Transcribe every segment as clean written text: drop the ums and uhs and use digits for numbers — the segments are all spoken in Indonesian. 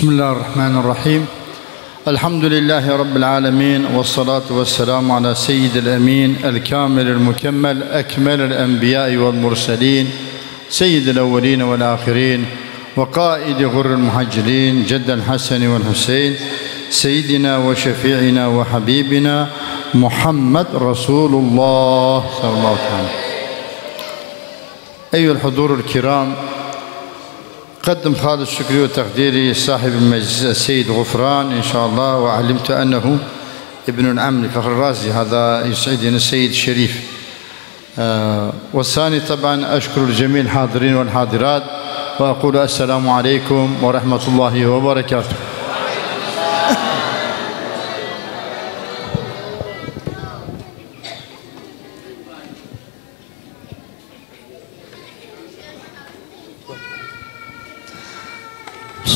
بسم الله الرحمن الرحيم. الحمد لله رب العالمين، والصلاة والسلام على سيد الأمين الكامل المكمل أكمل الأنبياء والمرسلين سيد الأولين والآخرين وقائد غر المهجرين جد الحسن والحسين سيدنا وشفيعنا وحبيبنا محمد رسول الله صلى الله عليه وسلم. أيها الحضور الكرام، قدم خالص شكري وتقديري صاحب المجلس السيد غفران إن شاء الله، وعلمت أنه ابن العم لفخر الرازي، هذا يسعدنا السيد الشريف. والثاني طبعا أشكر الجميع الحاضرين والحاضرات وأقول السلام عليكم ورحمة الله وبركاته.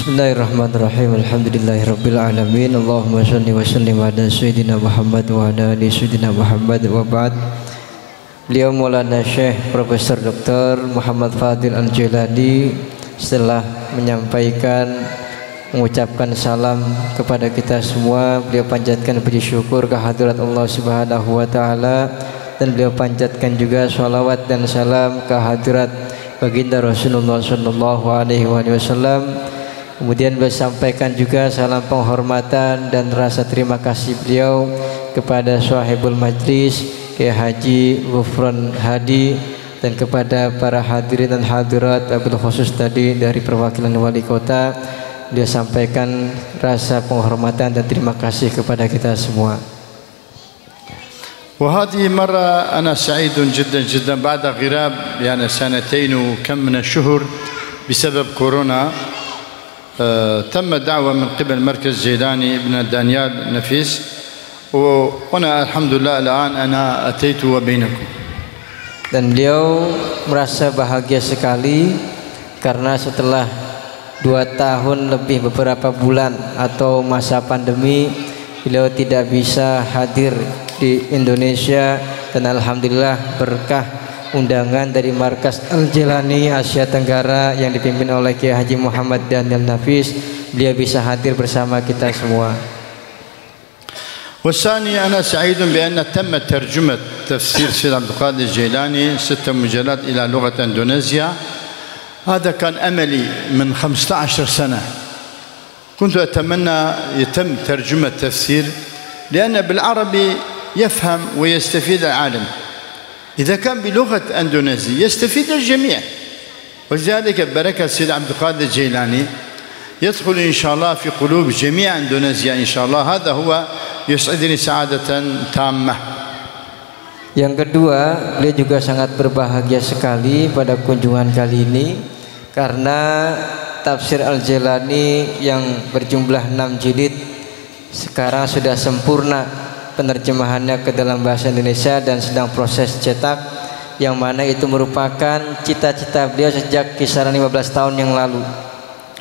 Bismillahirrahmanirrahim. Alhamdulillahirabbil alamin. Allahumma shalli wa sallim ala sayyidina Muhammad wa ala ali sayyidina Muhammad wa ba'd. Beliau Maulana Syekh Profesor Dr. Muhammad Fadil Al-Jailani setelah mengucapkan salam kepada kita semua, beliau panjatkan puji syukur kehadirat Allah Subhanahu wa taala, dan beliau panjatkan juga sholawat dan salam kehadirat baginda Rasulullah sallallahu alaihi wasallam. Kemudian beliau sampaikan juga salam penghormatan dan rasa terima kasih beliau kepada Sahibul Majlis Kiai Haji Ghufran Hadi, dan kepada para hadirin dan hadirat wabil khusus tadi dari perwakilan wali kota. Dia sampaikan rasa penghormatan dan terima kasih kepada kita semua. وهذه مرة أنا سعيد جدا جدا بعد غياب يعني 2 وكم من الشهور بسبب كورونا. تم دعوة من قبل مركز جيلاني ابن دانيال نفيس، وأنا الحمد لله الآن أنا أتيت وبينكم. Dan beliau merasa bahagia sekali karena setelah 2 tahun lebih beberapa bulan atau masa pandemi, beliau tidak bisa hadir di Indonesia, dan alhamdulillah berkah undangan dari Markas Al-Jailani Asia Tenggara yang dipimpin oleh Kiai Haji Muhammad Daniel Nafis, beliau bisa hadir bersama kita semua. والثاني أنا سعيد بأن تم ترجمة تفسير سيد عبد القادر الجيلاني 6 مجلدات إلى لغة إندونيسيا. هذا كان أملي من 15 سنة، كنت أتمنى يتم ترجمة تفسير، لأن بالعربي يفهم ويستفيد العالم، إذا كان بلغة أندونيسية يستفيد الجميع. ولذلك بركة سيد عبد القادر الجيلاني يدخل إن شاء الله في قلوب جميع إندونيسيا إن شاء الله. هذا هو يسعدني سعادة تامة. Yang kedua, beliau juga sangat berbahagia sekali pada kunjungan kali ini karena tafsir Al-Jailani yang berjumlah 6 jilid sekarang sudah sempurna penerjemahannya ke dalam bahasa Indonesia dan sedang proses cetak, yang mana itu merupakan cita-cita beliau sejak kisaran 15 tahun yang lalu.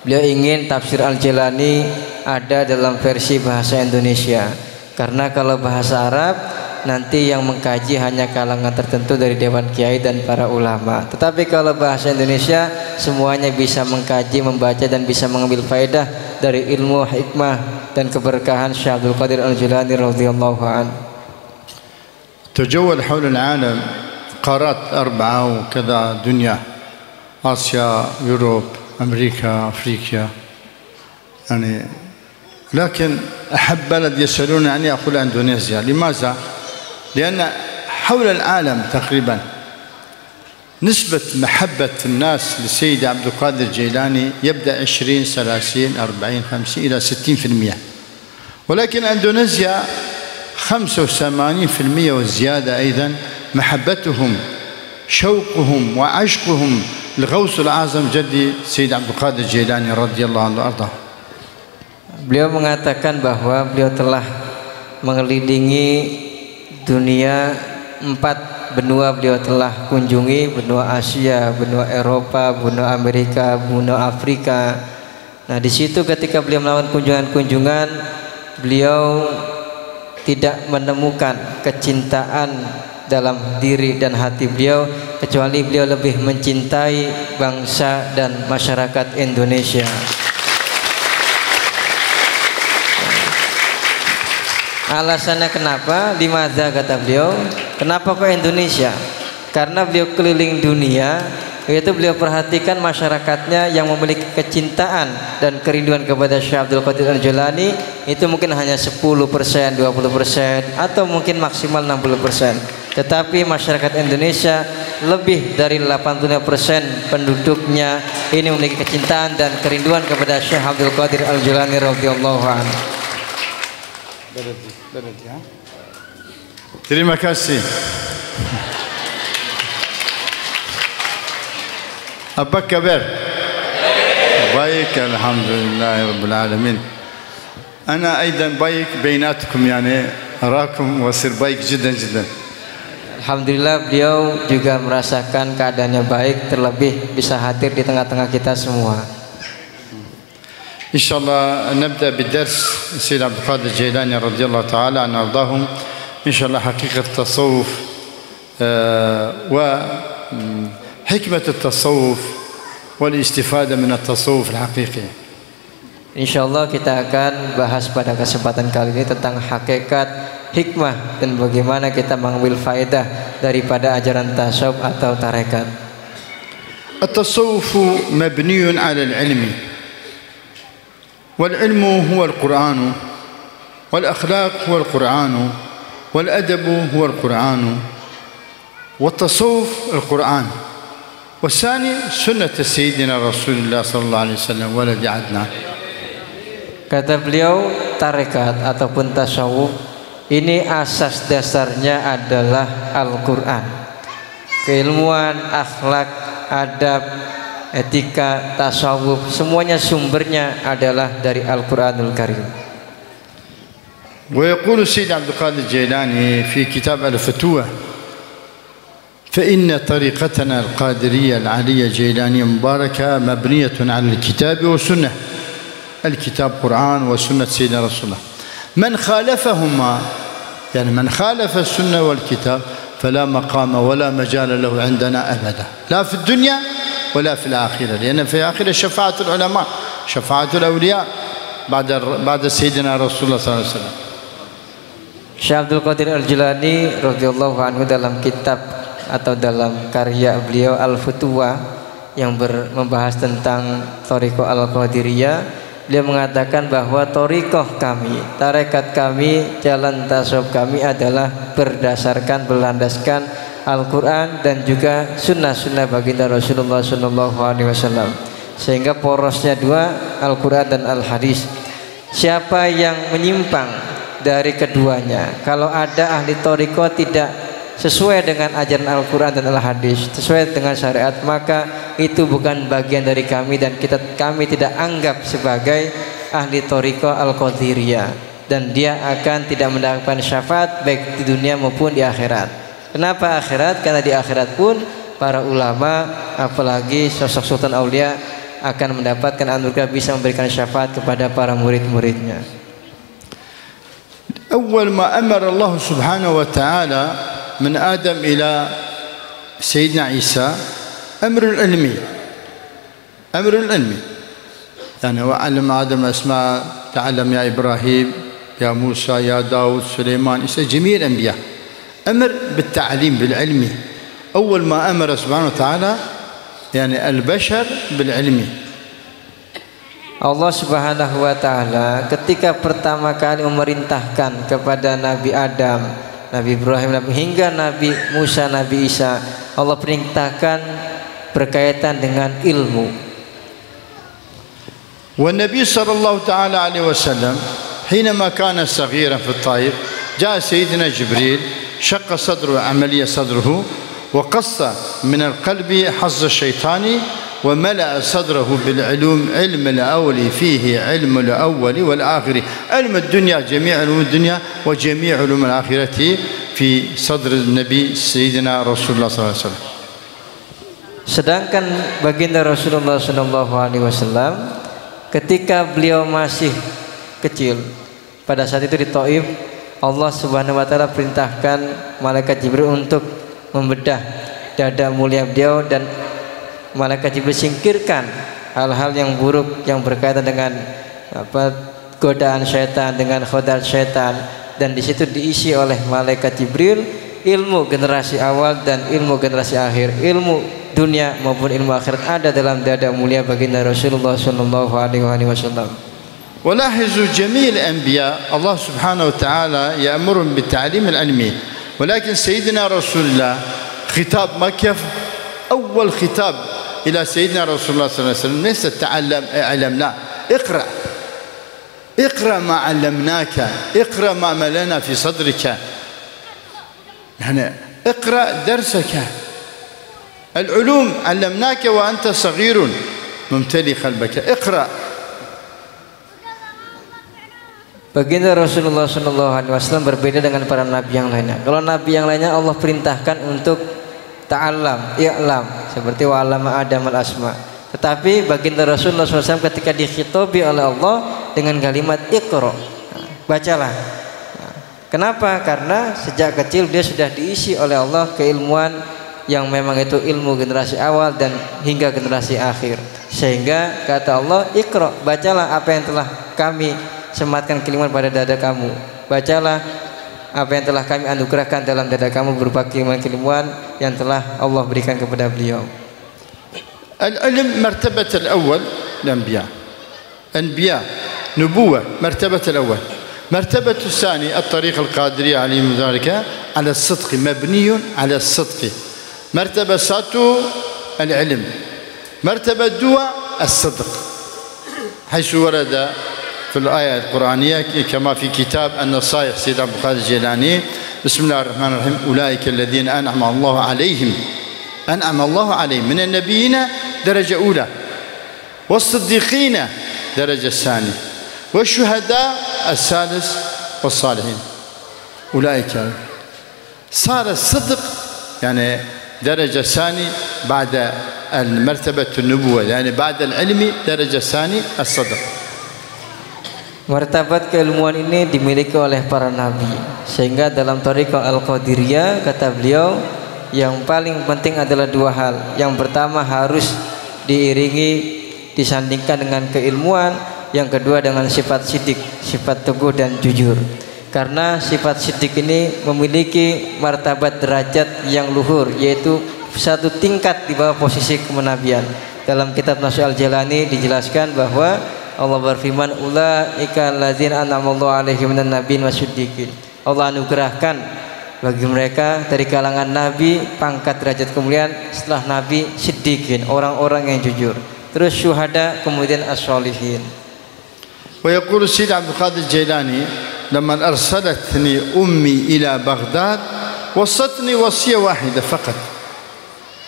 Beliau ingin tafsir Al-Jailani ada dalam versi bahasa Indonesia, karena kalau bahasa Arab nanti yang mengkaji hanya kalangan tertentu dari Dewan Kiai dan para ulama. Tetapi kalau bahasa Indonesia semuanya bisa mengkaji, membaca, dan bisa mengambil faedah dari ilmu, hikmah, dan keberkahan Syekh Abdul Qadir Al-Jilani radhiyallahu anhu. تجول حول العالم قارات 4 وكذا دنيا، آسيا، يوروب، أمريكا، أفريقيا، يعني لكن أحب بلد يسألون عني أقول إندونيسيا. لماذا؟ لأن حول العالم تقريبا نسبة محبة الناس للسيد عبد القادر الجيلاني يبدأ 20 30 40 50 إلى 60%، ولكن إندونيسيا 85% والزيادة أيضا محبتهم شوقهم وعشقهم لغوث الأعظم جدي سيد عبد القادر الجيلاني رضي الله عنه وأرضاه. Beliau mengatakan bahwa beliau telah mengelilingi dunia, 4 benua beliau telah kunjungi: benua Asia, benua Eropa, benua Amerika, benua Afrika. Nah, di situ ketika beliau melakukan kunjungan-kunjungan, beliau tidak menemukan kecintaan dalam diri dan hati beliau, kecuali beliau lebih mencintai bangsa dan masyarakat Indonesia. Alasannya kenapa? Limadza kata beliau, kenapa kok Indonesia? Karena beliau keliling dunia, yaitu beliau perhatikan masyarakatnya yang memiliki kecintaan dan kerinduan kepada Syekh Abdul Qadir Al-Jilani itu mungkin hanya 10%, 20% atau mungkin maksimal 60%. Tetapi masyarakat Indonesia lebih dari 85% penduduknya ini memiliki kecintaan dan kerinduan kepada Syekh Abdul Qadir Al-Jilani radhiyallahu anhu. Terima kasih. Apa kabar? Baik, alhamdulillah rabbil alamin. Ana أيضا baik بيناتكم يعني أراكم وأصير baik جدا جدا. Alhamdulillah beliau juga merasakan keadaannya baik, terlebih bisa hadir di tengah-tengah kita semua. إن شاء الله نبدأ بالدرس سيد عبد القادر الجيلاني رضي الله تعالى عنه وأرضاهم. إن شاء الله حقيقة التصوف وحكمة التصوف والاستفادة من التصوف الحقيقي. Insyaallah kita akan bahas pada kesempatan kali ini tentang hakikat, hikmah dan bagaimana kita mengambil faedah daripada ajaran tasawuf atau tarekat. التصوف مبني على العلم والعلم هو القرآن والأخلاق هو القرآن والأدب هو القرآن والتصوف القرآن والثاني سنة سيدنا رسول الله صلى الله عليه وسلم ولد عدنان. Kata beliau, tarekat ataupun tasawuf ini asas dasarnya adalah Al-Quran. Keilmuan, akhlak, adab, etika, tasawuf, semuanya sumbernya adalah dari Al-Quranul Karim. ويقول السيد عبد القادر الجيلاني في كتاب الفتوة: فإن طريقتنا القادرية العالية الجيلانية مباركة مبنية على الكتاب والسنة. الكتاب قرآن وسنة سيدنا رسول الله. من خالفهما يعني من خالف السنة والكتاب فلا مقام ولا مجال له عندنا أبدا، لا في الدنيا ولا في الآخرة، لأن في الآخرة شفاعة العلماء، شفاعة الأولياء بعد سيدنا رسول الله صلى الله عليه وسلم. Syekh Abdul Qadir Al-Jilani radhiyallahu anhu dalam kitab atau dalam karya beliau Al-Futuwa yang membahas tentang Thariqah Al-Qadiriyah, beliau mengatakan bahwa thariqah kami, tarekat kami, jalan tasawuf kami adalah berdasarkan, berlandaskan Al-Quran dan juga sunnah-sunnah baginda Rasulullah SAW. Sehingga porosnya dua, Al-Quran dan Al-Hadis. Siapa yang menyimpang dari keduanya, kalau ada ahli thariqah tidak sesuai dengan ajaran Al-Quran dan Al-Hadis, sesuai dengan syariat, maka itu bukan bagian dari kami dan kami tidak anggap sebagai ahli thariqah Al-Qadiriyah, dan dia akan tidak mendapatkan syafaat baik di dunia maupun di akhirat. Kenapa akhirat? Karena di akhirat pun para ulama, apalagi sosok sultan aulia, akan mendapatkan anugerah bisa memberikan syafaat kepada para murid-muridnya. أول ما أمر الله سبحانه وتعالى من آدم إلى سيدنا عيسى أمر العلمي، أمر العلمي يعني وعلم آدم أسماء، تعلم يا إبراهيم يا موسى يا داود سليمان، جميع الأنبياء أمر بالتعليم بالعلمي. أول ما أمر سبحانه وتعالى يعني البشر بالعلمي. Allah Subhanahu wa taala ketika pertama kali memerintahkan kepada Nabi Adam, Nabi Ibrahim, hingga Nabi Musa, Nabi Isa, Allah perintahkan berkaitan dengan ilmu. والنبي صلى الله تعالى عليه وسلم حينما كان صغيرا في الطائف جاء سيدنا جبريل شق صدره عملية صدره وقص من القلب حظ الشيطاني وملأ صدره بالعلوم، علم الأول فيه علم الأول والآخر، علم الدنيا جميع علوم الدنيا وجميع علوم الآخرة في صدر النبي سيدنا رسول الله صلى الله عليه وسلم. Sedangkan baginda Rasulullah SAW ketika beliau masih kecil, pada saat itu di Taif, Allah Subhanahu wa taala perintahkan malaikat Jibril untuk membedah dada mulia beliau, dan malaikat Jibril singkirkan hal-hal yang buruk yang berkaitan dengan godaan syaitan, dengan khodar syaitan, dan di situ diisi oleh malaikat Jibril, ilmu generasi awal dan ilmu generasi akhir, ilmu dunia maupun ilmu akhirat ada dalam dada mulia baginda Rasulullah sallallahu alaihi wasallam. ولاحظوا جميع الأنبياء الله سبحانه وتعالى يأمرهم بالتعليم العلمي، ولكن سيدنا رسول الله خطاب مكة أول خطاب إلى سيدنا رسول الله صلى الله عليه وسلم ليس تعلم علم، لا، اقرأ، اقرأ ما علمناك، اقرأ ما ملنا في صدرك، يعني اقرأ درسك، العلوم علمناك وأنت صغير ممتلئ قلبك، اقرأ. Baginda Rasulullah SAW berbeda dengan para nabi yang lainnya. Kalau nabi yang lainnya Allah perintahkan untuk ta'allam, i'lam, seperti wa'allama Adam al-asma. Tetapi baginda Rasulullah SAW ketika dikhitobi oleh Allah dengan kalimat iqra, bacalah. Kenapa? Karena sejak kecil dia sudah diisi oleh Allah keilmuan yang memang itu ilmu generasi awal dan hingga generasi akhir. Sehingga kata Allah, iqra, bacalah apa yang telah kami sematkan keilmuan pada dada kamu, bacalah apa yang telah kami anugerahkan dalam dada kamu berupa keilmuan yang telah Allah berikan kepada beliau. Al-ilm martabat al-awwal al-anbiya, anbiya nubuwah martabat al-awwal. مرتبة الثاني الطريق القادرية عليهم ذلك على الصدق، مبني على الصدق. مرتبة ساتو العلم. مرتبة دوا الصدق، حيث ورد في الآية القرآنية كما في كتاب النصائح سيد عبد القادر الجيلاني، بسم الله الرحمن الرحيم، أولئك الذين أنعم الله عليهم من النبيين درجة أولى، والصديقين درجة ثانية، والشهداء الثالث، والصالحين. أولئك صار الصدق يعني درجة ثانية بعد المرتبة النبوة، يعني بعد العلم درجة ثانية الصدق. Martabat keilmuan ini dimiliki oleh para nabi, sehingga dalam Thariqah Al-Qadiriyah kata beliau yang paling penting adalah dua hal. Yang pertama harus diiringi, disandingkan dengan keilmuan. Yang kedua dengan sifat sidik, sifat teguh dan jujur. Karena sifat sidik ini memiliki martabat derajat yang luhur, yaitu satu tingkat di bawah posisi kenabian. Dalam kitab Nasr al-Jalani dijelaskan bahwa Allah berfirman, ulaika alladzina an'amallahu alaihim minan nabiyyin wasyiddiqin. Allah anugerahkan bagi mereka dari kalangan nabi pangkat derajat kemuliaan setelah nabi siddiqin, orang-orang yang jujur. Terus syuhada, kemudian as-sholihin. Wa yaqulu Sayyid Abdul Qadir Jailani, "Lamma arsalatni ummi ila Baghdad, wasatni wasiyah wahida faqat.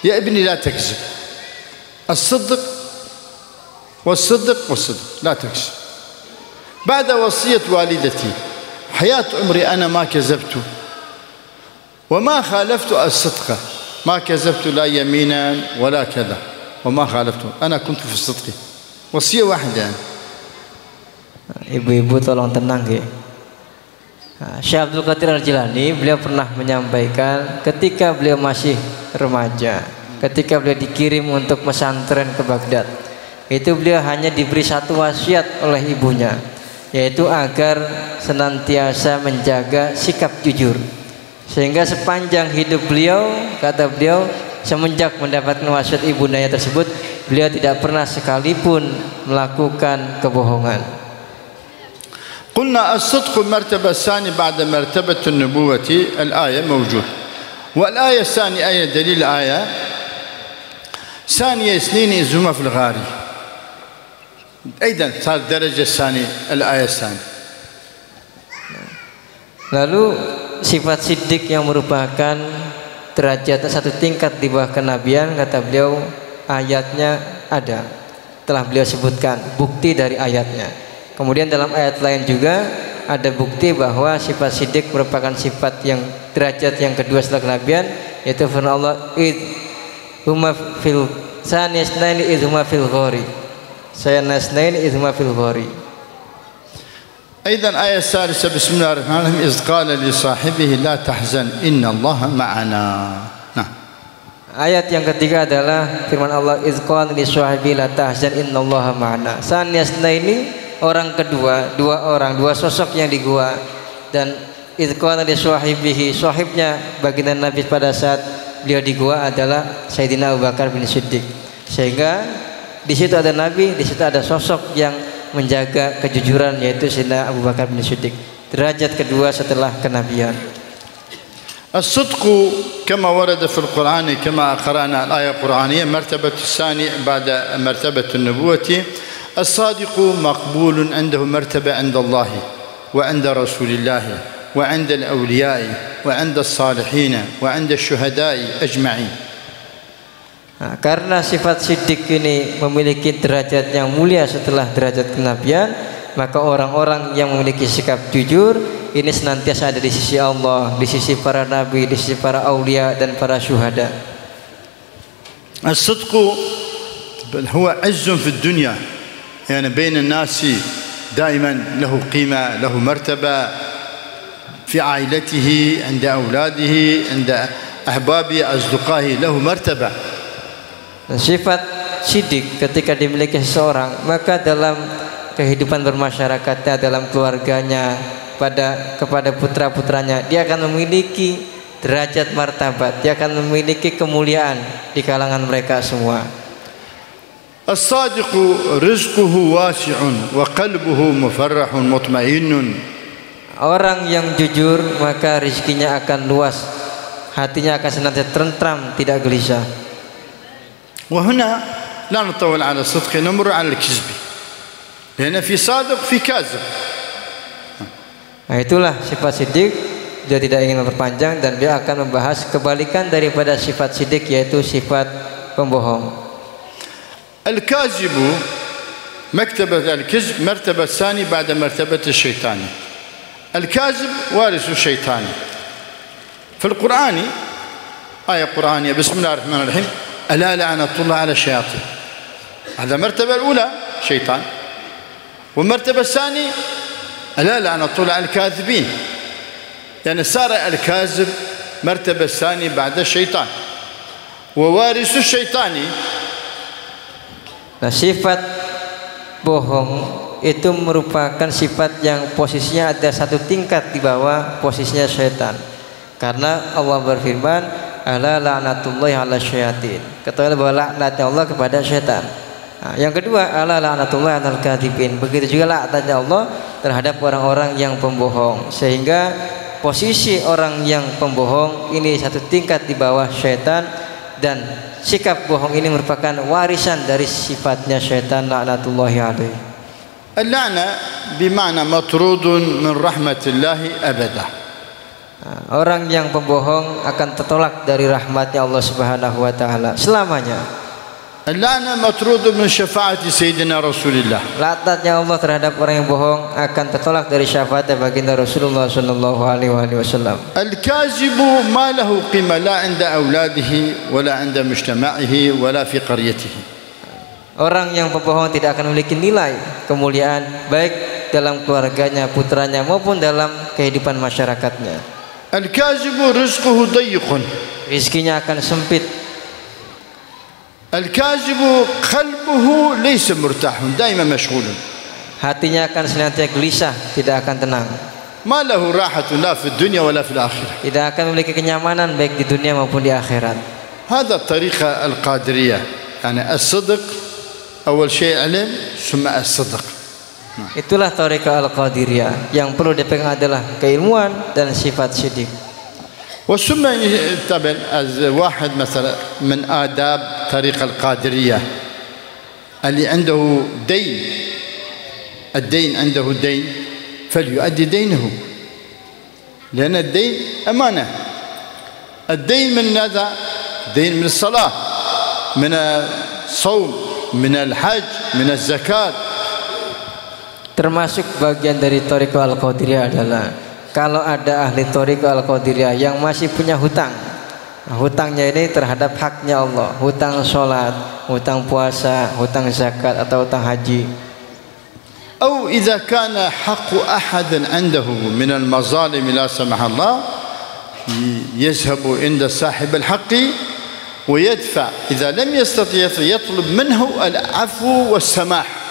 Ya ibni la takzib. As-sidq والصدق لا تكذب. بعد وصية والدتي حياة عمري أنا ما كذبت وما خالفت الصدق، ما كذبت لا يمينا ولا كذا وما خالفت، أنا كنت في الصدق. وصية واحدة يعني. Ibu-ibu tolong tenang ya. Syekh Abdul Qadir Al-Jilani beliau pernah menyampaikan ketika beliau masih remaja, ketika beliau dikirim untuk pesantren ke Baghdad, itu beliau hanya diberi satu wasiat oleh ibunya, yaitu agar senantiasa menjaga sikap jujur. Sehingga sepanjang hidup beliau, kata beliau, semenjak mendapatkan wasiat ibundanya tersebut, beliau tidak pernah sekalipun melakukan kebohongan. قلنا الصدق المرتبة الثانية بعد مرتبة النبوة، الآية موجود، والآية الثانية آية دليل آية ثانية اثنين إذ هما في الغار. أيضا صار الدرجة الثانية الآية الثانية. Lalu sifat siddiq yang merupakan derajat satu tingkat di bawah kenabian, kata beliau ayatnya ada, telah beliau sebutkan bukti dari ayatnya. Kemudian dalam ayat lain juga ada bukti bahwa sifat siddiq merupakan sifat yang derajat yang kedua setelah kenabian, yaitu firman Allah, id huma fil sanisnaini id huma fil ghari. Saya nasnain izma fil ghari. أيضا آية الثالثة بسم الله الرحمن الرحيم إذ قال لصاحبه لا تحزن إن الله معنا. Nah. Ayat yang ketiga adalah firman Allah iz qala li sahibi la tahzan innallaha ma'ana. Saniyasna ini orang kedua, dua sosok yang di gua, dan idh qala li sahibihi, sahibnya baginda Nabi pada saat beliau di gua adalah Sayyidina Abu Bakar bin Siddiq. Sehingga di situ ada Nabi, di situ ada sosok yang menjaga kejujuran, yaitu Sayyidina Abu Bakar bin Siddiq. Derajat kedua setelah kenabian. الصدق كما ورد في القرآن كما قرأنا الآية القرآنية مرتبة الثانية بعد مرتبة النبوة. الصادق مقبول عنده مرتبة عند الله وعند رسول الله وعند الأولياء وعند الصالحين وعند الشهداء أجمعين. Karena sifat siddiq ini memiliki derajat yang mulia setelah derajat kenabian, maka orang-orang yang memiliki sikap jujur ini senantiasa ada di sisi Allah, di sisi para nabi, di sisi para aulia dan para syuhada. الصدق هو عز في الدنيا يعني بين الناس دائما له قيمة له مرتبة في عائلته عند أولاده عند أحبابه أصدقائه له مرتبة. Sifat siddiq ketika dimiliki seseorang, maka dalam kehidupan bermasyarakatnya, dalam keluarganya, kepada putra-putranya, dia akan memiliki derajat martabat, dia akan memiliki kemuliaan di kalangan mereka semua. الصادق رزقه واسع وقلبه مفرح مطمئن. Orang yang jujur maka rezekinya akan luas, hatinya akan senantiasa tentram, tidak gelisah. وهنا لا نطول على الصدق، نمر على الكذب لأن في صادق في كاذب. Nah, itulah sifat siddiq. Dia tidak ingin memperpanjang dan dia akan membahas kebalikan daripada sifat siddiq, yaitu sifat pembohong. الكاذب مرتبة الكذب مرتبة ثانية بعد مرتبة الشيطان. الكاذب وارث الشيطان. في القرآن آية قرآنية بسم الله الرحمن الرحيم ألا لعنة الله على الشياطين. هذا المرتبة الأولى شيطان، والمرتبة الثانية ألا لعنة الله على الكاذبين، يعني صار الكاذب مرتبة ثانية بعد الشيطان ووارث الشيطان. Nah, sifat bohong itu merupakan sifat yang posisinya ada satu tingkat di bawah posisinya syaitan. Karena Allah berfirman, ala la'natullahi 'ala syayatin. Ketahuilah bahwa laknatnya Allah kepada syaitan. Nah, yang kedua, ala la'natullahi 'alal kadzibin. Begitu juga laknatnya Allah terhadap orang-orang yang pembohong. Sehingga posisi orang yang pembohong ini satu tingkat di bawah syaitan, dan sikap bohong ini merupakan warisan dari sifatnya syaitan laknatullahi 'alaihi. اللعنة بمعنى مطرود من رحمة الله أبدا. Orang yang pembohong akan tertolak dari rahmatnya Allah Subhanahu wa taala selamanya. اللعنة مطرود من شفاعة سيدنا رسول الله. Laknatnya Allah terhadap orang yang bohong akan tertolak dari syafaat baginda Rasulullah sallallahu alaihi wasallam. الكاذب ما له قيمة لا عند أولاده ولا عند مجتمعه ولا في قريته. Orang yang pembohong tidak akan memiliki nilai kemuliaan baik dalam keluarganya, putranya maupun dalam kehidupan masyarakatnya. الكاذب رزقه ضيق. Rizkinya akan sempit. الكاذب قلبه ليس مرتاح دائما مشغول. Hatinya akan senantiasa gelisah, tidak akan tenang. ما له راحة لا في الدنيا ولا في الآخرة. Tidak akan memiliki kenyamanan baik di dunia maupun di akhirat. هذا الطريقة القادرية، يعني الصدق أول شيء علم ثم الصدق. Itulah Thariqah Al-Qadiriyah. Yang perlu dipegang adalah keilmuan dan sifat siddiq. وثم طبعا واحد مثلا من آداب طريقة القادرية اللي عنده دين، الدين عنده دين فليؤدي دينه، لأن الدين أمانة. الدين من ماذا؟ دين من الصلاة، من الصوم، من الحج، من الزكاة. Termasuk bagian dari Thariqah Al-Qadiriyah adalah kalau ada ahli Thariqah Al-Qadiriyah yang masih punya hutang. Nah, hutangnya ini terhadap haknya Allah, hutang sholat, hutang puasa, hutang zakat atau hutang haji. أو إذا كان حق أحد عنده من المظالم لا سمح الله يذهب عند صاحب الحق ويدفع، إذا لم يستطيع يطلب منه العفو والسماح.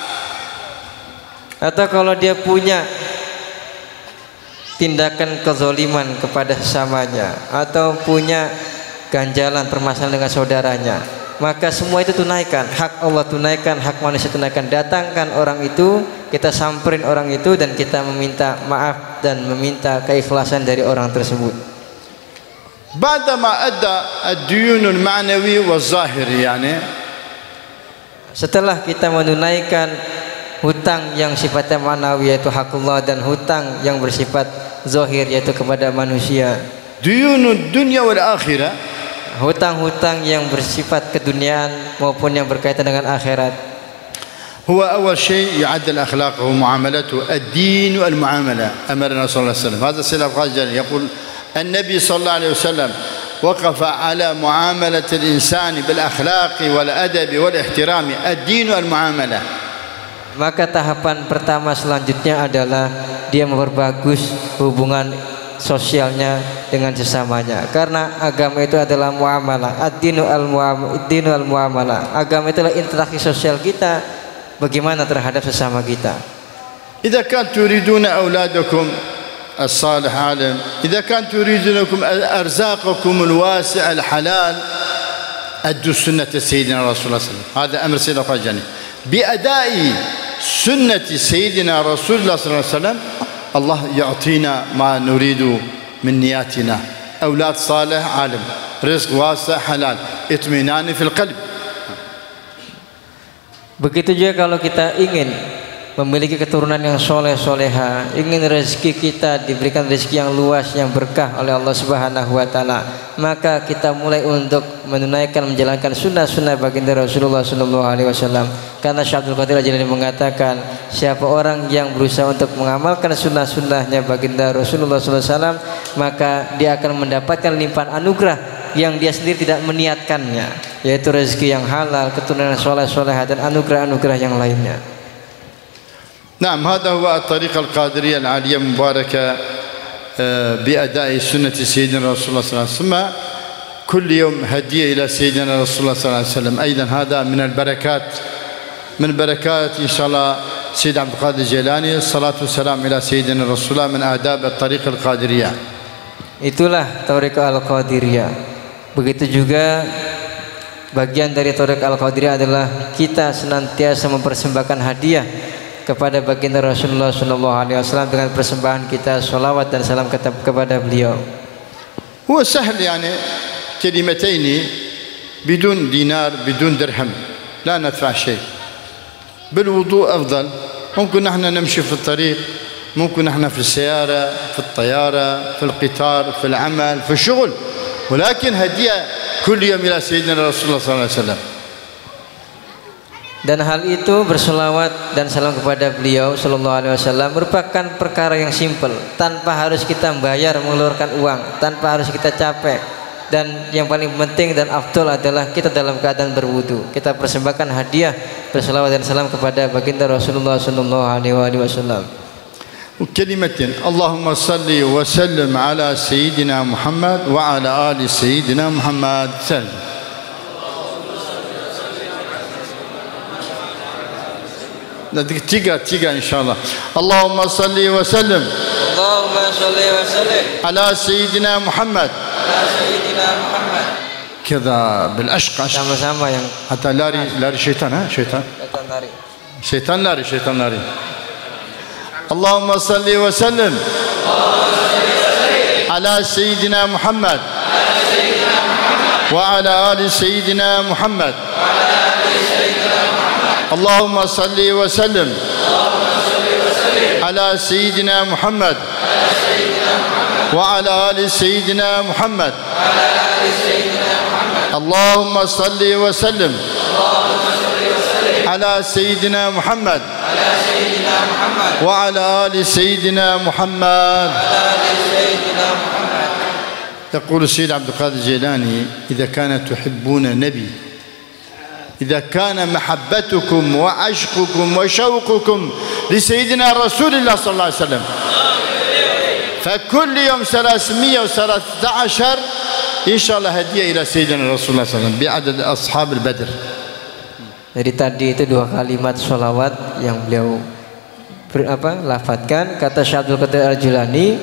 Atau kalau dia punya tindakan kezoliman kepada sesamanya atau punya ganjalan permasalahan dengan saudaranya, maka semua itu tunaikan, hak Allah tunaikan, hak manusia tunaikan. Datangkan orang itu, kita samperin orang itu dan kita meminta maaf dan meminta keikhlasan dari orang tersebut. بعدما أدى الديون المعنوي والظاهري يعني setelah kita menunaikan hutang yang sifatnya manawi yaitu hakullah dan hutang yang bersifat zahir yaitu kepada manusia, ديون الدنيا والآخرة, hutang-hutang yang bersifat keduniaan maupun yang berkaitan dengan akhirat, هو أول شيء يعدل أخلاقه ومعاملته الدين والمعاملة. أمرنا صلى الله عليه وسلم هذا السلف قال يقول النبي صلى الله عليه وسلم وقف على معاملة الإنسان بالأخلاق والأدب والاحترام الدين والمعاملة. Maka tahapan pertama selanjutnya adalah dia memperbagus hubungan sosialnya dengan sesamanya, karena agama itu adalah muamalah. Ad-dinu al-muamalah. Agama itulah interaksi sosial kita bagaimana terhadap sesama kita. إذا كان تريدون أولادكم الصالح عالم، إذا كان تريدونكم أرزاقكم الواسع الحلال أدوا سنة سيدنا رسول الله صلى الله عليه وسلم. هذا أمر سيدنا القاجاني بأداء سنة سيدنا رسول الله صلى الله عليه وسلم الله يعطينا ما نريد من نياتنا، أولاد صالح عالم، رزق واسع حلال، اطمئنان في القلب. Begitu juga kalau kita ingin memiliki keturunan yang soleh soleha, ingin rezeki kita diberikan rezeki yang luas yang berkah oleh Allah Subhanahu Wa Taala, maka kita mulai untuk menunaikan menjalankan sunnah-sunnah baginda Rasulullah Sallallahu Alaihi Wasallam. Karena Syekh Abdul Qadir Al-Jilani mengatakan, siapa orang yang berusaha untuk mengamalkan sunnah-sunnahnya baginda Rasulullah Sallallahu Alaihi Wasallam, maka dia akan mendapatkan limpahan anugerah yang dia sendiri tidak meniatkannya, yaitu rezeki yang halal, keturunan soleh soleha dan anugerah-anugerah yang lainnya. نعم هذا هو الطريقة القادرية العالية المباركة بأداء سنة سيدنا رسول الله صلى الله عليه وسلم. كل يوم هدية إلى سيدنا رسول الله صلى الله عليه وسلم. أيضا هذا من البركات، من بركات إن شاء الله سيد عبد القادر الجيلاني. الصلاة والسلام إلى سيدنا رسول الله من آداب الطريقة القادرية. Itulah Thariqah Al-Qadiriyah. Begitu juga bagian dari Thariqah Al-Qadiriyah adalah kita senantiasa mempersembahkan hadiah kepada baginda Rasulullah Sallallahu Alaihi Wasallam dengan persembahan kita salawat dan salam kepada beliau. هو سهل يعني كلمتين بدون دينار بدون درهم لا ندفع شيء. بالوضوء أفضل. ممكن نحن نمشي في الطريق، ممكن نحن في السيارة، في الطيارة، في القطار، في العمل، في الشغل، ولكن هدية كل يوم إلى سيدنا رسول الله صلى الله عليه وسلم. Dan hal itu berselawat dan salam kepada beliau Sallallahu Alaihi Wasallam merupakan perkara yang simpel, tanpa harus kita membayar mengeluarkan uang, tanpa harus kita capek. Dan yang paling penting dan afdol adalah kita dalam keadaan berwudu, kita persembahkan hadiah berselawat dan salam kepada baginda Rasulullah Sallallahu Alaihi Wasallam. كلمتين اللهم صل وسلم على سيدنا محمد وعلى آل سيدنا محمد. سلم. tiga insyaallah. Allahumma salli wa sallim. Allahumma salli wa sallim ala sayyidina Muhammad. Ala sayyidina Muhammad. كذا بالاشقش sama-sama yang حتى لاري شيطان. ها شيطان لاري. اللهم صل وسلم على سيدنا محمد وعلى آل سيدنا محمد. اللهم صل وسلم على سيدنا محمد وعلى آل سيدنا محمد. اللهم صل وسلم على سيدنا محمد وعلى آل سيدنا محمد. يقول السيد عبد القادر الجيلاني إذا كان تحبون نبي، إذا كان محبتكم وعشقكم وشوقكم لسيدنا رسول الله صلى الله عليه وسلم فكل يوم 313 إن شاء الله هدية إلى سيدنا رسول الله صلى الله عليه وسلم بعدد أصحاب البدر. Jadi tadi itu dua kalimat sholawat yang beliau lafadzkan. Kata Syekh Abdul Qadir Al-Jilani,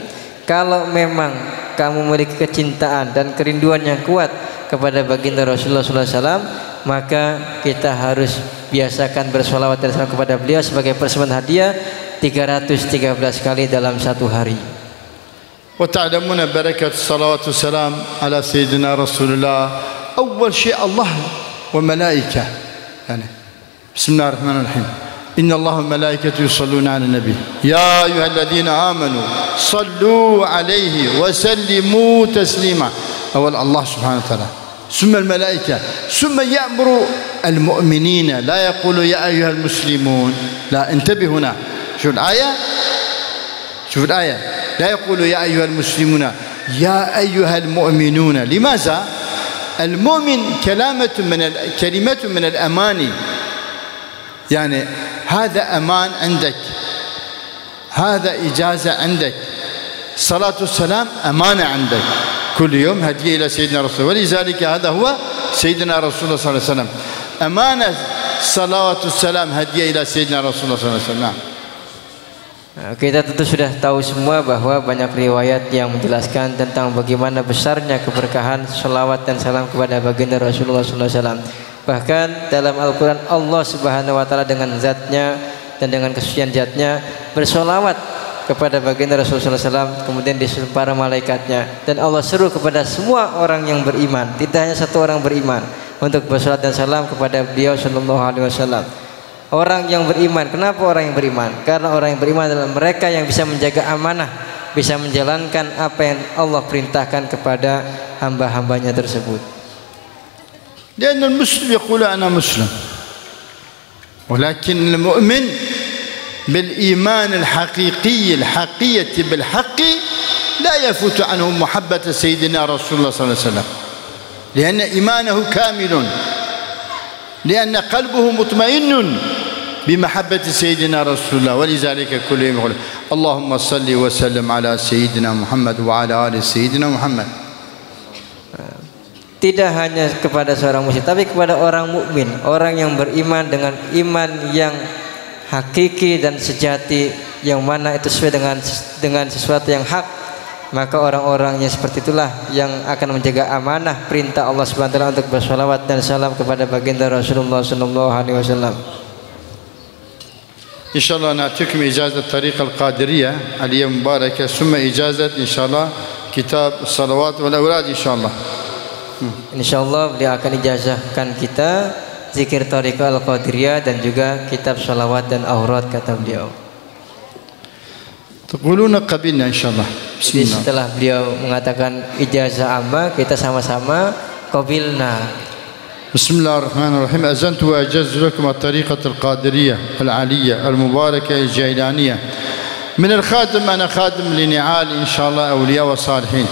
Kalau memang kamu memiliki kecintaan dan kerinduan yang kuat kepada baginda Rasulullah SAW, maka kita harus biasakan bersolawat dan salam kepada beliau sebagai persembahan hadiah 313 kali dalam satu hari. وتعلمون بركة الصلاة والسلام على سيدنا رسول الله. أول شيء الله وملائكة يعني بسم الله الرحمن الرحيم إن الله وملائكته يصلون على النبي يا أيها الذين آمنوا صلوا عليه وسلموا تسليما. أول الله سبحانه وتعالى ثم الملائكة ثم يأمر المؤمنين لا يقول يا أيها المسلمون لا انتبه هنا شوف الآية شوف الآية لا يقول يا أيها المسلمون يا أيها المؤمنون. لماذا؟ المؤمن كلمة من الأماني يعني هذا أمان عندك هذا إجازة عندك صلاة والسلام أمانة عندك كل يوم هدية إلى سيدنا رسول الله. ولذلك هذا هو سيدنا رسول الله صلى الله عليه وسلم أمانة صلاة والسلام هدية إلى سيدنا رسول الله صلى الله عليه وسلم. Kita tentu sudah tahu semua bahwa banyak riwayat yang menjelaskan tentang bagaimana besarnya keberkahan selawat dan salam kepada baginda Rasulullah SAW. Bahkan dalam Al-Quran Allah Subhanahu Wa Taala dengan zatnya dan dengan kesucian zatnya bersolawat kepada baginda Rasulullah SAW, kemudian disuruh para malaikatnya, dan Allah seru kepada semua orang yang beriman, tidak hanya satu orang beriman, untuk bersolawat dan salam kepada beliau Sallallahu Alaihi Wasallam. Orang yang beriman, kenapa orang yang beriman? Karena orang yang beriman adalah mereka yang bisa menjaga amanah, bisa menjalankan apa yang Allah perintahkan kepada hamba-hambanya tersebut. لأن المسلم يقول أنا مسلم ولكن المؤمن بالإيمان الحقيقي الحقية بالحق لا يفوت عنه محبة سيدنا رسول الله صلى الله عليه وسلم لأن إيمانه كامل لأن قلبه مطمئن بمحبة سيدنا رسول الله. ولذلك كل يوم يقول اللهم صل وسلم على سيدنا محمد وعلى آل سيدنا محمد. Tidak hanya kepada seorang muslim, tapi kepada orang mukmin, orang yang beriman dengan iman yang hakiki dan sejati, yang mana itu sesuai dengan sesuatu yang hak, maka orang-orangnya seperti itulah yang akan menjaga amanah perintah Allah Subhanahu wa taala untuk bersolawat dan salam kepada baginda Rasulullah sallallahu alaihi wasallam. Insyaallah na'tikum ijazat tariqah al-qadiriyah aliyah mubarakah ثم ijazat insyaallah kitab salawat wal awrad insyaallah. Insyaallah beliau akan ijazahkan kita zikir tariqah al-qadiriyah dan juga kitab salawat dan aurat kata beliau. Taquluna qabilna insyaallah. Jadi setelah beliau mengatakan ijazah amma, kita sama-sama qabilna. Bismillahirrahmanirrahim. Azantu wa ajaztu lakum at-tariqah al-qadiriyah al-aliyah al-mubarakah al-jailaniyah. من الخادم أنا خادم لنعال إن شاء الله أولياء وصالحين.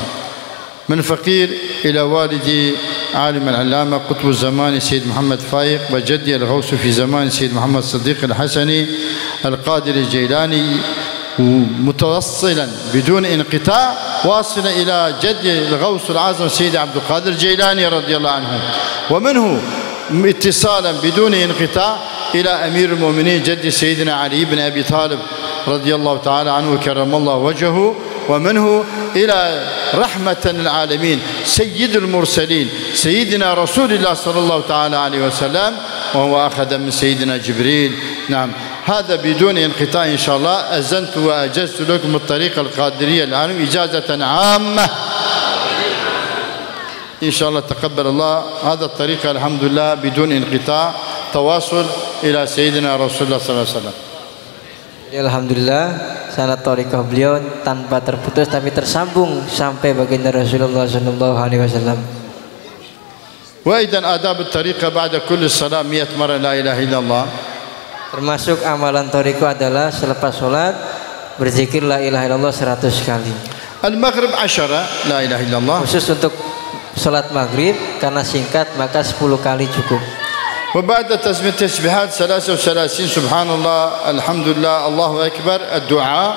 من فقير إلى والدي عالم العلامة قطب الزمان سيد محمد فايق وجدي الغوث في زمان سيد محمد صديق الحسني القادر الجيلاني متوصلا بدون انقطاع واصلا إلى جد الغوث العظم سيد عبد القادر الجيلاني رضي الله عنه ومنه اتصالا بدون انقطاع إلى أمير المؤمنين جد سيدنا علي بن أبي طالب رضي الله تعالى عنه وكرم الله وجهه ومنه إلى رحمة العالمين سيد المرسلين سيدنا رسول الله صلى الله تعالى عليه وسلم وهو أخذ من سيدنا جبريل. نعم هذا بدون انقطاع إن شاء الله. أذنت وأجزت لكم الطريقة القادرية العالم إجازة عامة إن شاء الله. تقبل الله هذا الطريقة الحمد لله بدون انقطاع تواصل إلى سيدنا رسول الله صلى الله عليه وسلم. Alhamdulillah sanad thariqah beliau tanpa terputus tapi tersambung sampai baginda Rasulullah sallallahu alaihi wasallam. وأيضا آداب الطريقة بعد كل الصلاة 100 مرة لا إله إلا الله. Termasuk amalan thariqah adalah selepas salat berzikir la ilaha illallah 100 kali. المغرب 10 لا إله إلا الله. Khusus untuk salat maghrib karena singkat maka 10 kali cukup. وبعد تسمية التسبيحات 33 سبحان الله الحمد لله الله أكبر الدعاء.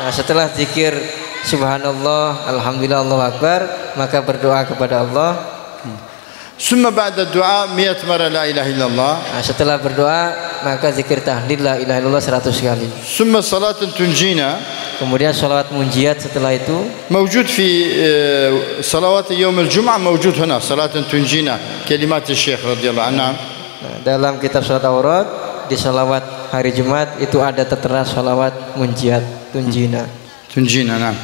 Nah, setelah zikir subhanallah alhamdulillah Allahu akbar maka berdoa kepada Allah. ثم بعد الدعاء 100 مرة لا إله إلا الله. Setelah berdoa maka zikir tahlil la ilaha illallah 100 kali. ثم صلاة تنجينا. Kemudian salawat munjiat setelah itu موجود في صلوات يوم الجمعة موجود هنا صلاة تنجينا كلمات الشيخ رضي الله عنه. Dalam kitab salat aurat di salawat hari Jumat itu ada tertera salawat munjiat tunjina. تنجينا نعم.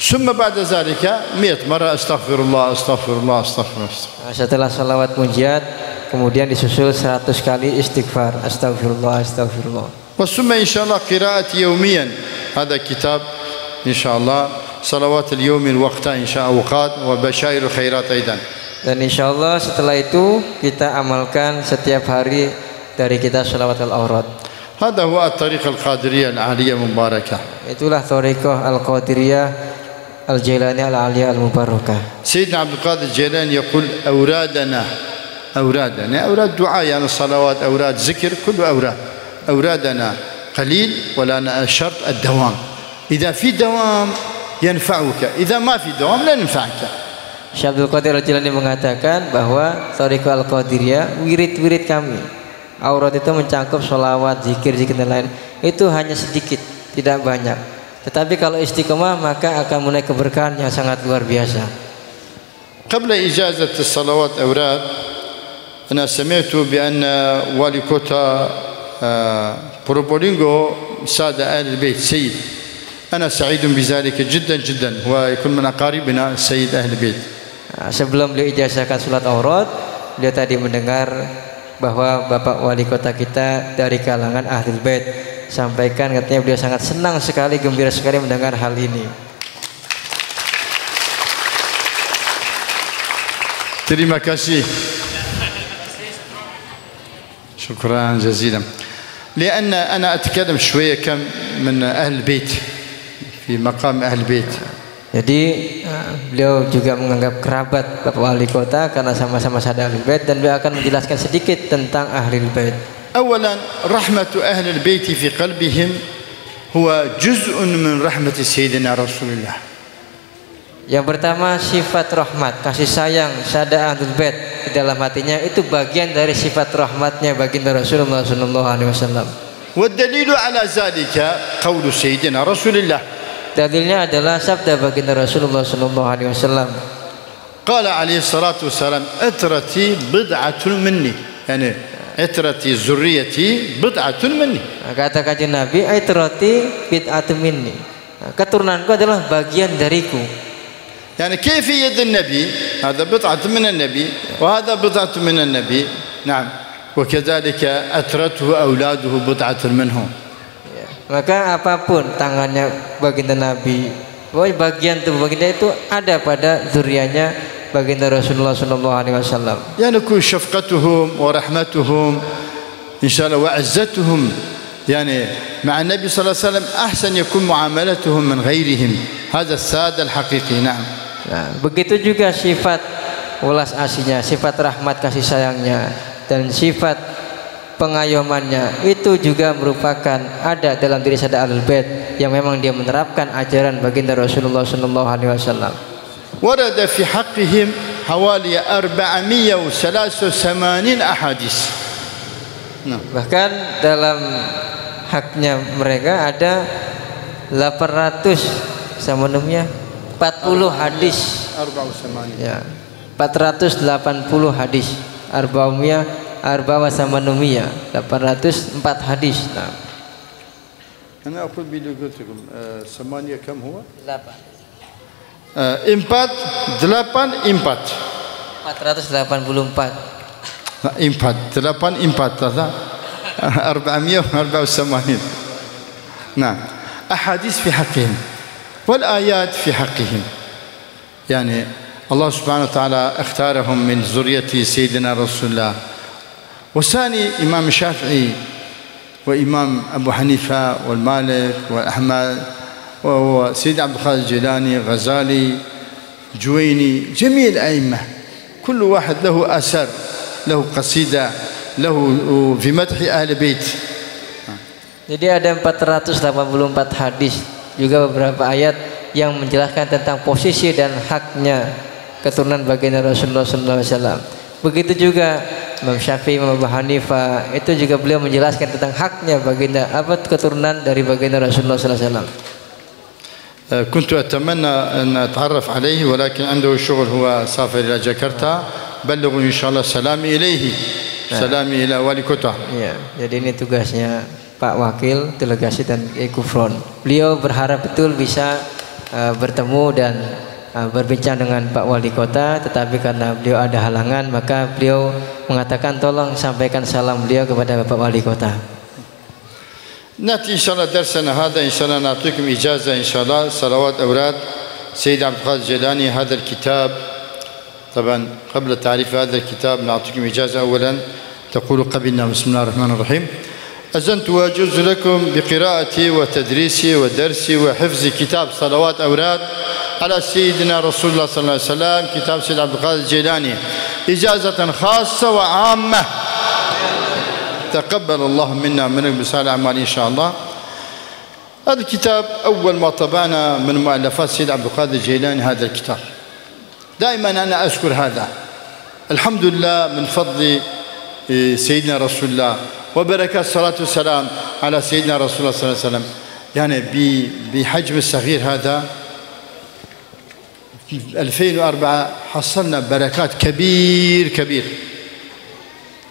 ثم بعد ذلك 100 مرة استغفر الله استغفر الله استغفر الله. Setelah salawat munjiat kemudian disusul 100 kali istighfar astagfirullah astagfirullah. ثم إن شاء الله قراءة يوميا هذا كتاب إن شاء الله صلوات اليوم الوقت إن شاء أوقات وبشائر الخيرات أيضا. Dan insya Allah setelah itu kita amalkan setiap hari dari kita salawat al-aurat. هذا هو الطريقة القادرية العالية المباركة. Itulah thariqah al-qadiriyah al-Jailani al-Aliyah al-Mubarakah. سيدنا عبد القادر الجيلاني يقول أورادنا أوراد دعاء يعني الصلوات أوراد ذكر كل أورادنا قليل ولا شرط الدوام. إذا في دوام ينفعك إذا ما في دوام لا ينفعك. Syekh Abdul Qadir Al-Jilani mengatakan bahwa thariqah al-qadiriyah wirid-wirid kami aurat itu mencakup sholawat, zikir dan lain itu hanya sedikit, tidak banyak. Tetapi kalau istiqomah maka akan menaik keberkahan yang sangat luar biasa. قبل إجازة الصلوات أوراد أنا سمعت بأن والي كوتا بروبولينغو سادة آل البيت سيد. أنا سعيد بذلك جدا جدا ويكون من أقاربنا سيد أهل البيت. Sebelum beliau ijazahkan salat aurat, beliau tadi mendengar bahwa Bapak Wali Kota kita dari kalangan Ahlul Bait sampaikan katanya beliau sangat senang sekali, gembira sekali mendengar hal ini. Terima kasih. شكرا جزيلا. لأن أنا أتكلم شوية كم من أهل البيت في مقام أهل البيت. Jadi beliau juga menganggap kerabat Bapak Wali Kota karena sama-sama sadar Ahlul Bait dan beliau akan menjelaskan sedikit tentang Ahlul Bait. أولا رحمة أهل البيت في قلبهم هو جزء من رحمة سيدنا رسول الله. Yang pertama sifat rahmat, kasih sayang sada Ahlul Bait di dalam hatinya itu bagian dari sifat rahmatnya baginda Rasulullah sallallahu alaihi wasallam. والدليل على ذلك قول سيدنا رسول الله. Dalilnya adalah sabda baginda Rasulullah sallallahu alaihi wasallam. قال عليه الصلاة والسلام عترتي بضعة مني. يعني عترتي ذريتي بضعة مني. Kata kanjeng Nabi, "Aitrati bid'atun minni." Keturunanku adalah bagian dariku. يعني كيف يد النبي هذا بضعة من النبي وهذا بضعة من النبي نعم وكذلك أترته أولاده بضعة منه. Maka apapun tangannya baginda Nabi, bagian tubuh baginda itu ada pada zuriatnya baginda Rasulullah sallallahu alaihi wasallam. يعني كل شفقتهم ورحمتهم إن شاء الله وعزتهم يعني مع النبي صلى الله عليه وسلم أحسن يكون معاملتهم من غيرهم. هذا السادة الحقيقي نعم. Nah, begitu juga sifat welas asihnya, sifat rahmat kasih sayangnya dan sifat pengayomannya itu juga merupakan ada dalam diri sada Ahlul Bait yang memang dia menerapkan ajaran baginda Rasulullah sallallahu alaihi wasallam. ورد في حقهم حوالي 483 أحاديث. Bahkan dalam haknya mereka ada 800 sama namanya 40 hadis. 84. Ya. 480 hadis. Arba'umiyah arba'a samanumiya 804 hadis. Nah. أنا أقول بلغتكم 8 كم هو؟ 8. 484. 484. 484 نعم أحاديث في حقهم والآيات في حقهم. يعني الله سبحانه وتعالى اختارهم من ذرية سيدنا رسول الله. وثاني إمام الشافعي وإمام أبو حنيفة والمالك والأحمد وسيد عبد القادر الجيلاني غزالي جويني جميع الأئمة كل واحد له أثر له قصيدة له في مدح أهل البيت. Jadi ada 484 hadis juga beberapa ayat yang menjelaskan tentang posisi dan haknya keturunan baginda Rasulullah sallallahu alaihi wasallam. Begitu juga Imam Syafi'i, Imam Abu Hanifah, itu juga beliau menjelaskan tentang haknya baginda, apa keturunan dari baginda Rasulullah sallallahu alaihi wasallam. كنت أتمنى أن أتعرف عليه ولكن عنده شغل هو سافر إلى جاكرتا بلغوا إن شاء الله سلامي إليه سلامي إلى والي كوتا. Ya, jadi ini tugasnya Pak Wakil Delegasi dan Ekufron. Beliau berharap betul bisa bertemu dan berbincang dengan Pak Wali Kota, tetapi karena beliau ada halangan maka beliau mengatakan tolong sampaikan salam beliau kepada Bapak Wali Kota. نأتي إن شاء الله درسنا هذا إن شاء الله نعطيكم إجازة إن شاء الله صلوات أوراد سيد عبد القادر الجيلاني. هذا الكتاب طبعا قبل تعريف هذا الكتاب نعطيكم إجازة أولا تقولوا قبلنا بسم الله الرحمن الرحيم. أذنت وأجوز لكم بقراءتي وتدريسي ودرسي وحفظ كتاب صلوات أوراد على سيدنا رسول الله صلى الله عليه وسلم كتاب سيد عبد القادر الجيلاني إجازة خاصة وعامة. تقبل الله منا منك بصالح الأعمال إن شاء الله. هذا الكتاب أول ما طبعنا من مؤلفات سيد عبد القادر الجيلاني هذا الكتاب. دائما أنا أذكر هذا الحمد لله من فضل سيدنا رسول الله وبركات الصلاة والسلام على سيدنا رسول الله صلى الله عليه وسلم. يعني بحجم الصغير هذا في 2004 حصلنا بركات كبير.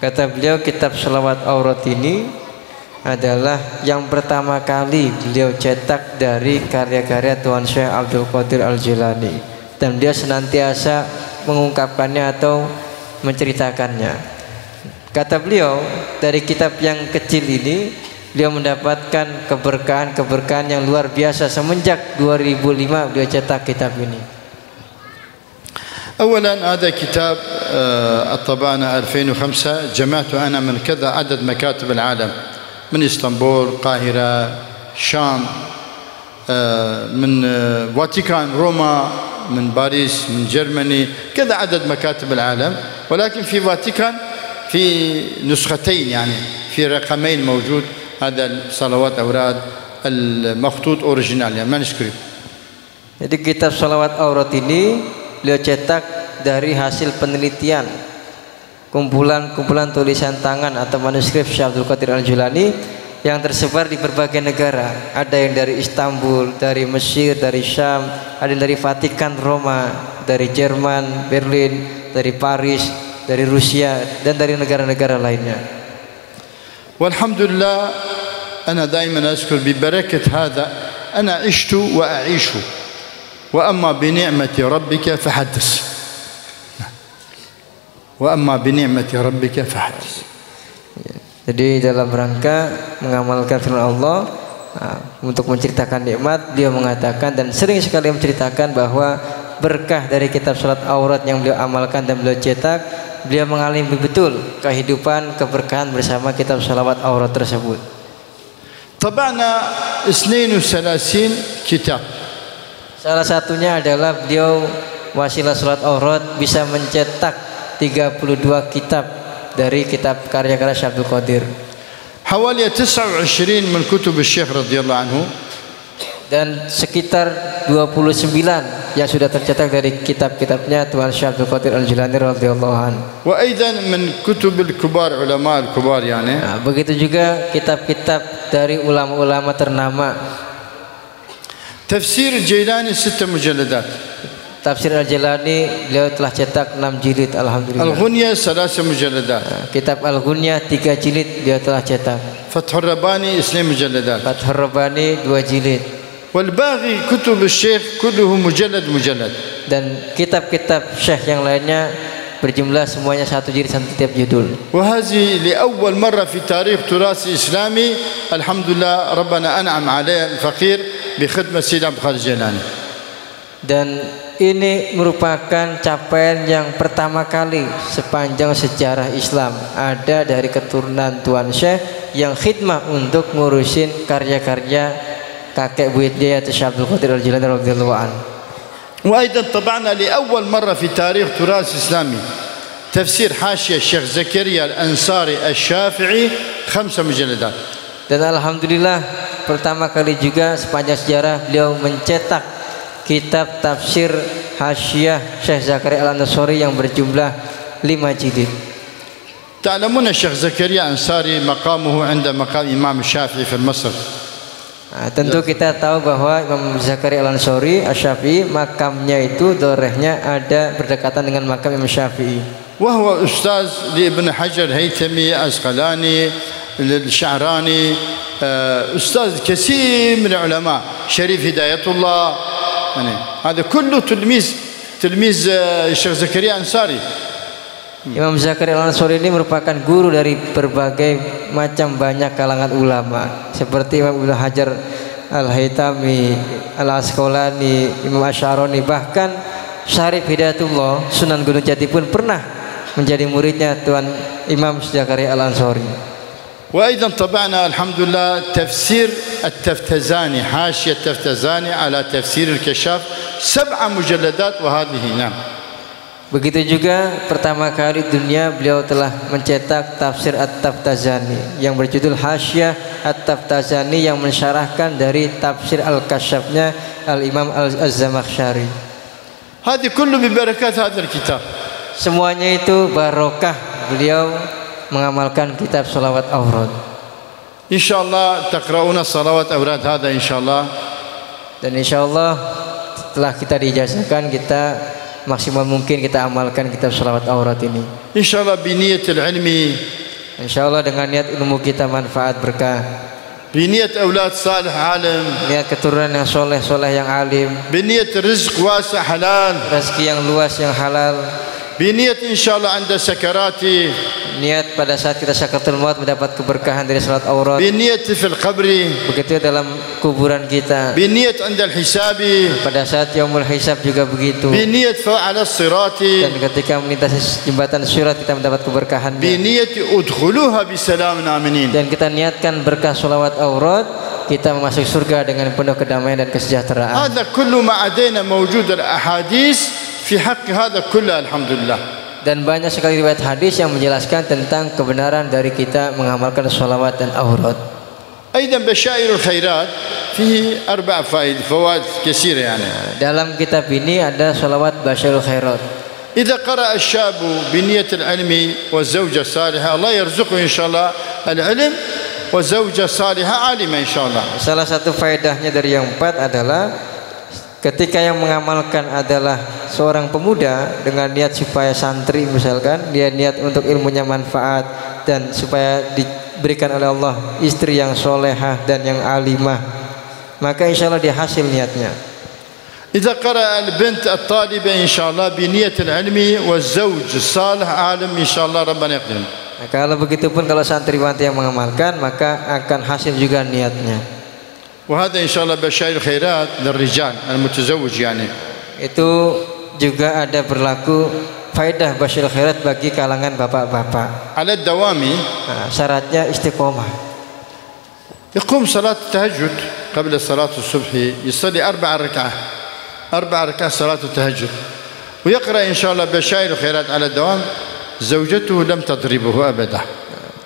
Kata beliau, kitab Shalawat Aurat ini adalah yang pertama kali beliau cetak dari karya-karya Tuan Syekh Abdul Qadir Al-Jilani, dan beliau senantiasa mengungkapkannya atau menceritakannya. Kata beliau, dari kitab yang kecil ini beliau mendapatkan keberkahan yang luar biasa. Semenjak 2005 beliau cetak kitab ini. أولا هذا كتاب الطبعنا 2005 جمعته أنا من كذا عدد مكاتب العالم من إسطنبول، القاهرة، الشام، من فاتيكان، روما، من باريس، من جرماني، كذا عدد مكاتب العالم. ولكن في فاتيكان في نسختين يعني في رقمين موجود. هذا صلوات أوراد المخطوط أوريجينال يعني مانuscript. Jadi kitab Shalawat Aurat ini beliau cetak dari hasil penelitian kumpulan tulisan tangan atau manuskrip Syekh Abdul Qadir Al-Jilani yang tersebar di berbagai negara. Ada yang dari Istanbul, dari Mesir, dari Syam, ada yang dari Vatikan, Roma, dari Jerman, Berlin, dari Paris, dari Rusia, dan dari negara-negara lainnya. Walhamdulillah, ana daiman azkur bi barakat hadha ana ishtu wa a'ishu. وأما بنعمة ربك فحدث. وأما بنعمة ربك فحدث. Jadi dalam rangka mengamalkan firman Allah, untuk menceritakan nikmat, beliau mengatakan dan sering sekali menceritakan bahwa berkah dari kitab Salat Aurat yang beliau amalkan dan beliau cetak, beliau mengalami betul kehidupan keberkahan bersama kitab Salawat Aurat tersebut. طبعنا 32 kitab. Salah satunya adalah beliau wasilah Salat Aurat bisa mencetak 32 kitab dari kitab karya-karya Syekh Abdul Qadir. حوالي 29 من كتب الشيخ رضي الله عنه. Dan sekitar 29 yang sudah tercetak dari kitab-kitabnya Tuan Syekh Abdul Qadir Al-Jilani radhiyallahu anhu. وأيضا من كتب الكبار علماء الكبار يعني. Begitu juga kitab-kitab dari ulama-ulama ternama. تفسير الجيلاني 6 مجلدات. Tafsir Al-Jilani beliau telah cetak 6 jilid alhamdulillah. الغنية 3 مجلدات. Kitab Al-Ghunyah 3 jilid beliau telah cetak. فتح الرباني 2 مجلدات. Fathur Rabbani 2 jilid. والباقي كتب الشيخ كله مجلد. Dan kitab-kitab Syekh yang lainnya berjumlah semuanya 1 jilid setiap judul. وهذه لأول مرة في تاريخ تراث إسلامي الحمد لله ربنا أنعم عليه الفقير بخدمة سيد عبد القادر الجيلاني. Dan ini merupakan capaian yang pertama kali sepanjang sejarah Islam ada dari keturunan Tuan Syekh yang khidmah untuk ngurusin karya-karya kakek buyut dia Syekh Abdul Qadir Al-Jilani radhiyallahu anhu. وأيضا طبعنا لأول مرة في تاريخ تراث إسلامي تفسير حاشية الشيخ زكريا الأنصاري الشافعي 5 مجلدات. Dan alhamdulillah pertama kali juga sepanjang sejarah beliau mencetak kitab tafsir Hasyiah Syekh Zakaria Al-Ansari yang berjumlah 5 jilid. تعلمون الشيخ زكريا أنصاري مقامه عند مقام إمام الشافعي في مصر. Tentu kita tahu bahwa Imam Zakaria Al-Ansari Asy-Syafi'i makamnya itu dorehnya ada berdekatan dengan makam Imam Syafi'i. وهو أستاذ لابن حجر هيثمي أسقلاني للشعراني أستاذ كثير من العلماء شريف هداية الله يعني هذا كله تلميذ الشيخ زكريا أنصاري. Imam Zakaria Al-Ansari ini merupakan guru dari berbagai macam banyak kalangan ulama seperti Imam Ibnu Hajar Al-Haytami, Al-Asqalani, Imam Asy'arani, bahkan Syarif Hidayatullah Sunan Gunung Jati pun pernah menjadi muridnya Tuan Imam Zakaria Al-Ansari. وأيضا طبعنا الحمد لله تفسير التفتزاني حاشية التفتزاني على تفسير الكشاف 7 مجلدات وهذه نعم. Begitu juga pertama kali dunia beliau telah mencetak tafsir At-Taftazani yang berjudul Hasyiah At-Taftazani yang mensyarahkan dari tafsir Al-Kasyafnya Al-Imam Az-Zamakhsyari. هذه كله ببركات هذا الكتاب. Semuanya itu barokah beliau mengamalkan kitab salawat awrad. Insyaallah taqra'una salawat awrad hada insyaallah. Dan insyaallah setelah kita diijazahkan kita maksimal mungkin kita amalkan kitab salawat awrad ini. Insyaallah biniyatil ilmi. Insyaallah dengan niat ilmu kita manfaat berkah. Biniyat aulad salih alim. Niat keturunan yang soleh yang alim. Biniyat rizq wasi' halal. Rezeki yang luas yang halal. Biniyat insyaallah anda sakarati. Niat pada saat kita sakaratul maut mendapat keberkahan dari salat aurat. Biniyat fil qabri. Begitu dalam kuburan kita. Biniyat anda hisabi. Pada saat yaumul hisab juga begitu. Biniyat fa'ala sirati. Dan ketika melintasi jembatan sirat kita mendapat keberkahan. Biniyat udkhuluha bisalamin aminin. Dan kita niatkan berkah salawat aurat, kita masuk surga dengan penuh kedamaian dan kesejahteraan. Hadza kullu ma adaina mawjud al-ahadits fi haqq hadza kullu alhamdulillah. Dan banyak sekali riwayat hadis yang menjelaskan tentang kebenaran dari kita mengamalkan salawat dan aurat. أيضا بشائر الخيرات فيه 4 فوائد كثيرة يعني. Dalam kitab ini ada salawat Basyairul Khairat. إذا قرأ الشاب بنية العلم والزوجة الصالحة الله يرزقه إن شاء الله العلم وزوجة صالحة عالمة إن شاء الله. Salah satu faedahnya dari yang 4 adalah ketika yang mengamalkan adalah seorang pemuda dengan niat supaya santri misalkan, dia niat untuk ilmunya manfaat dan supaya diberikan oleh Allah istri yang solehah dan yang alimah, maka insya Allah dia hasil niatnya. إذا قرأ البنت الطالبة إن شاء الله بنية العلم والزوج الصالح عالم إن شاء الله ربنا يقدم. Nah, kalau begitu pun kalau santriwati yang mengamalkan maka akan hasil juga niatnya. وهذا إن شاء الله بشائر الخيرات للرجال المتزوج يعني. Itu juga ada berlaku faedah Basyairul Khairat bagi kalangan bapak-bapak. على الدوام. Nah, syaratnya istiqomah. يقوم صلاة التهجد قبل صلاة الصبح يصلي 4 ركعات صلاة التهجد ويقرأ إن شاء الله بشائر الخيرات على الدوام زوجته لم تضربه أبدا.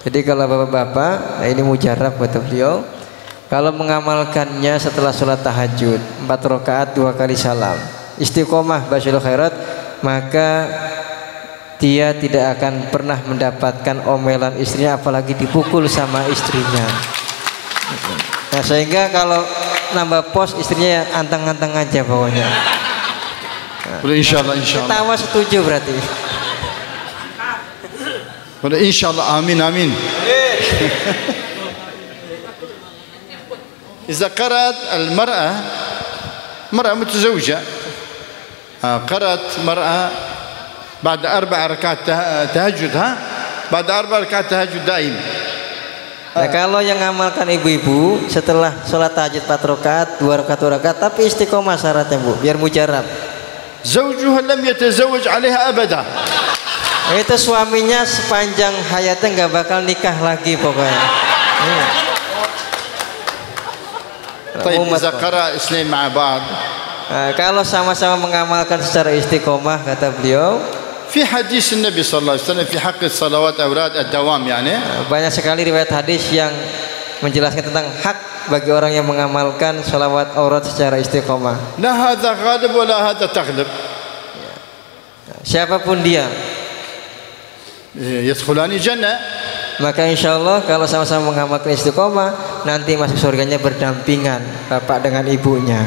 Jadi kalau bapak-bapak, nah ini mujarab buat beliau. Kalau mengamalkannya setelah sholat tahajud 4 rakaat 2 kali salam, istiqomah Basyairul Khairat, maka dia tidak akan pernah mendapatkan omelan istrinya, apalagi dipukul sama istrinya. Nah, sehingga kalau nambah pos istrinya ya anteng-anteng aja pokoknya. Nah, insyaallah. Ketawa setuju berarti. Insyaallah amin. إذا قرأت المرأة متزوجة قرأت مرأة بعد 4 ركعات تهجد بعد 4 ركعات تهجد دائم. Nah, kalau yang ngamalkan ibu-ibu setelah sholat tahajud 4 rakaat 2 rakaat tapi istiqomah syaratnya Bu, biar mujarab. زوجها لم يتزوج عليها أبدا. Itu suaminya sepanjang hayatnya nggak bakal nikah lagi pokoknya. طيب إذا قرأ اثنين مع بعض. Kalau sama-sama mengamalkan secara istiqomah kata beliau. في حديث النبي صلى الله عليه وسلم في حق الصلوات أوراد الدوام يعني. Banyak sekali riwayat hadis yang menjelaskan tentang hak bagi orang yang mengamalkan salawat aurat secara istiqomah. لا هذا غالب ولا هذا تغلب. Siapapun dia, يدخلان الجنة. Maka insya Allah kalau sama-sama mengamalkan istiqomah, nanti masuk surganya berdampingan bapak dengan ibunya.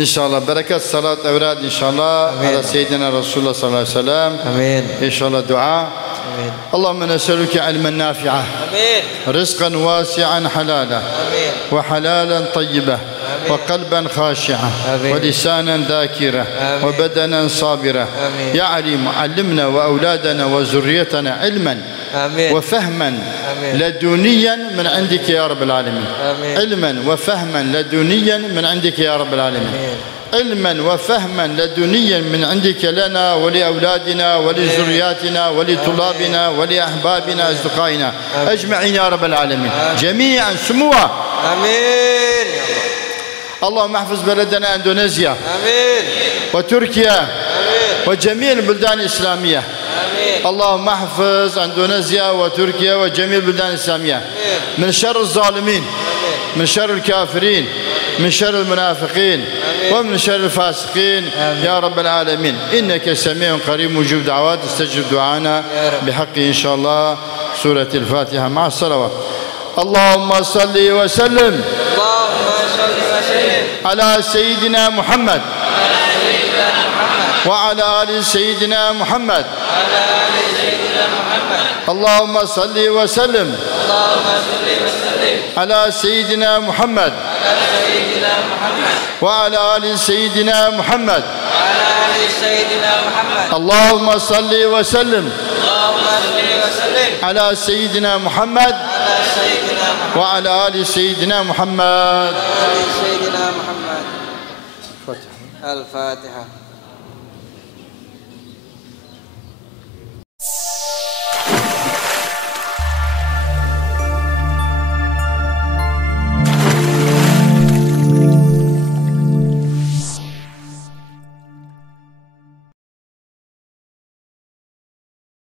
إن شاء الله بركة صلاة أولاد إن شاء الله على سيدنا رسول الله صلى الله عليه وسلم. آمين. إن شاء الله دعاء. آمين. اللهم نسألك علما نافعا. آمين. رزقا واسعا حلالا. آمين. وحلالا طيبا. آمين. وقلبا خاشعا. آمين. ولسانا ذاكرا. آمين. وبدنا صابرا. آمين. يا عليم علمنا وأولادنا وذريتنا علما آمين. وفهما آمين. لدنيا من عندك يا رب العالمين. آمين. علما وفهما لدنيا من عندك يا رب العالمين. آمين. علما وفهما لدنيا من عندك لنا ولأولادنا ولذرياتنا ولطلابنا ولأحبابنا أصدقائنا أجمعين يا رب العالمين. جميعا سموا. آمين. اللهم احفظ بلدنا إندونيسيا. آمين. وتركيا. آمين. وجميع البلدان الإسلامية. آمين. اللهم احفظ إندونيسيا وتركيا وجميع البلدان الإسلامية من شر الظالمين، من شر الكافرين، من شر المنافقين، ومن شر الفاسقين يا رب العالمين. إنك سميع قريب مجيب دعوات. استجب دعانا بحق إن شاء الله سورة الفاتحة مع الصلوات. اللهم صل وسلم على سيدنا محمد وعلى آل سيدنا محمد. اللهم صل وسلم على سيدنا محمد وعلى آل سيدنا محمد. اللهم صل وسلم على سيدنا محمد وعلى آل سيدنا محمد. الفاتحة.